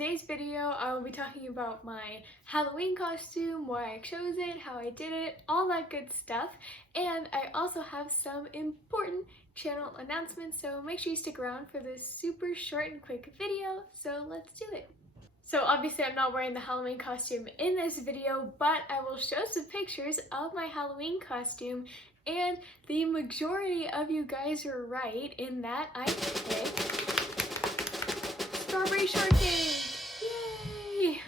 today's video, I will be talking about my Halloween costume, why I chose it, how I did it, all that good stuff. And I also have some important channel announcements, so make sure you stick around for this super short and quick video. So let's do it. So obviously I'm not wearing the Halloween costume in this video, but I will show some pictures of my Halloween costume, and the majority of you guys were right in that I picked Strawberry Shortcake! Yay!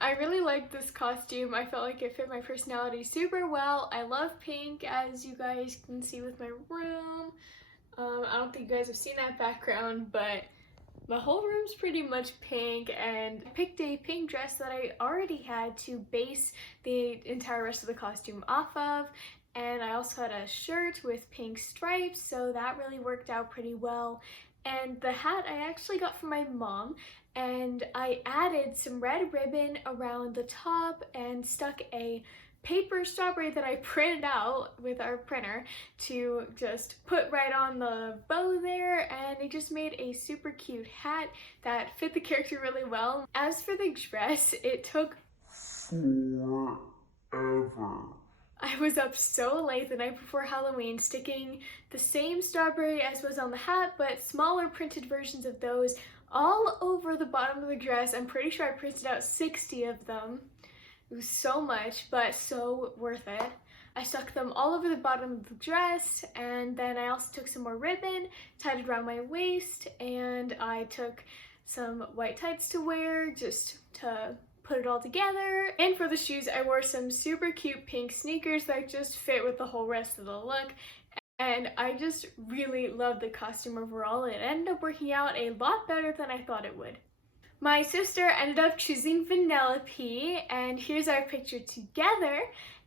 I really like this costume. I felt like it fit my personality super well. I love pink, as you guys can see with my room. I don't think you guys have seen that background, but my whole room's pretty much pink, and I picked a pink dress that I already had to base the entire rest of the costume off of. And I also had a shirt with pink stripes, so that really worked out pretty well. And the hat I actually got from my mom, and I added some red ribbon around the top and stuck a paper strawberry that I printed out with our printer to just put right on the bow there, and it just made a super cute hat that fit the character really well. As for the dress, it took forever. I was up so late the night before Halloween sticking the same strawberry as was on the hat, but smaller printed versions of those all over the bottom of the dress. I'm pretty sure I printed out 60 of them. It was so much, but so worth it. I stuck them all over the bottom of the dress, and then I also took some more ribbon, tied it around my waist, and I took some white tights to wear just to put it all together. And for the shoes, I wore some super cute pink sneakers that just fit with the whole rest of the look. And I just really loved the costume overall. It ended up working out a lot better than I thought it would. My sister ended up choosing Vanellope, and here's our picture together.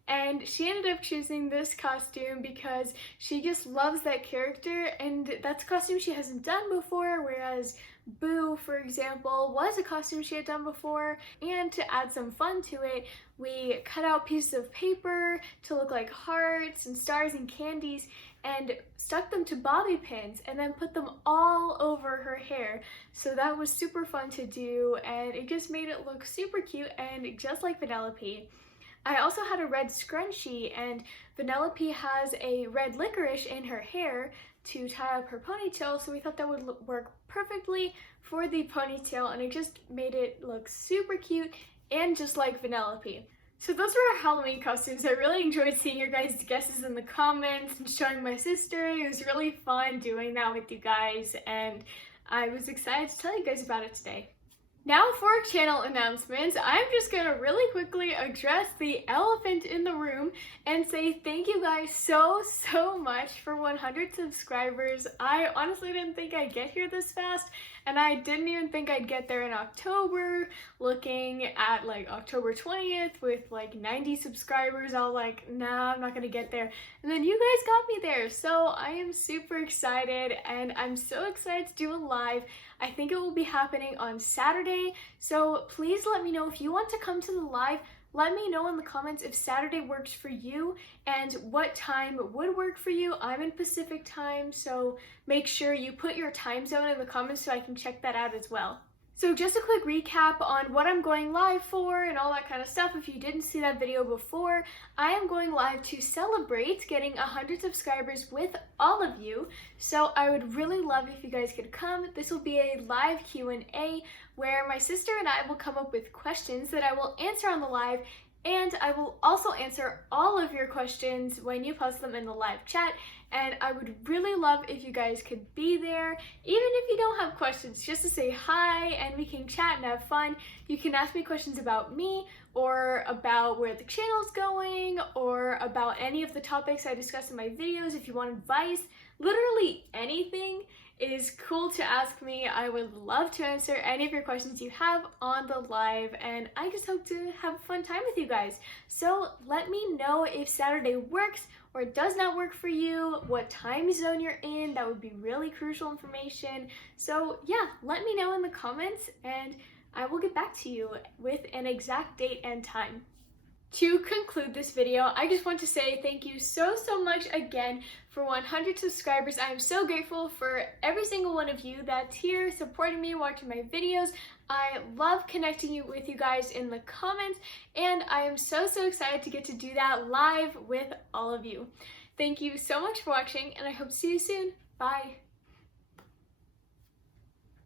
And she ended up choosing this costume because she just loves that character, and that's a costume she hasn't done before, whereas Boo, for example, was a costume she had done before. And to add some fun to it, we cut out pieces of paper to look like hearts and stars and candies and stuck them to bobby pins and then put them all over her hair. So that was super fun to do, and it just made it look super cute and just like Vanellope. I also had a red scrunchie, and Vanellope has a red licorice in her hair to tie up her ponytail, so we thought that would work perfectly for the ponytail, and it just made it look super cute and just like Vanellope. So those were our Halloween costumes. I really enjoyed seeing your guys' guesses in the comments and showing my sister. It was really fun doing that with you guys, and I was excited to tell you guys about it today. Now for channel announcements, I'm just gonna really quickly address the elephant in the room and say thank you guys so much for 100 subscribers. I honestly didn't think I'd get here this fast, and I didn't even think I'd get there in October. Looking at like October 20th with like 90 subscribers, I was like, nah, I'm not gonna get there. And then you guys got me there, so I am super excited, and I'm so excited to do a live. I think it will be happening on Saturday, so please let me know if you want to come to the live. Let me know in the comments if Saturday works for you and what time would work for you. I'm in Pacific time, so make sure you put your time zone in the comments so I can check that out as well. So just a quick recap on what I'm going live for and all that kind of stuff. If you didn't see that video before, I am going live to celebrate getting 100 subscribers with all of you. So I would really love if you guys could come. This will be a live Q&A where my sister and I will come up with questions that I will answer on the live, and I will also answer all of your questions when you post them in the live chat. And I would really love if you guys could be there, even if you don't have questions, just to say hi and we can chat and have fun. You can ask me questions about me, or about where the channel's going, or about any of the topics I discuss in my videos. If you want advice, literally anything is cool to ask me. I would love to answer any of your questions you have on the live, and I just hope to have a fun time with you guys. So let me know if Saturday works or it does not work for you, what time zone you're in. That would be really crucial information. So yeah, let me know in the comments, and I will get back to you with an exact date and time. To conclude this video, I just want to say thank you so much again for 100 subscribers. I am so grateful for every single one of you that's here supporting me, watching my videos. I love connecting with you guys in the comments, and I am so excited to get to do that live with all of you. Thank you so much for watching, and I hope to see you soon. Bye!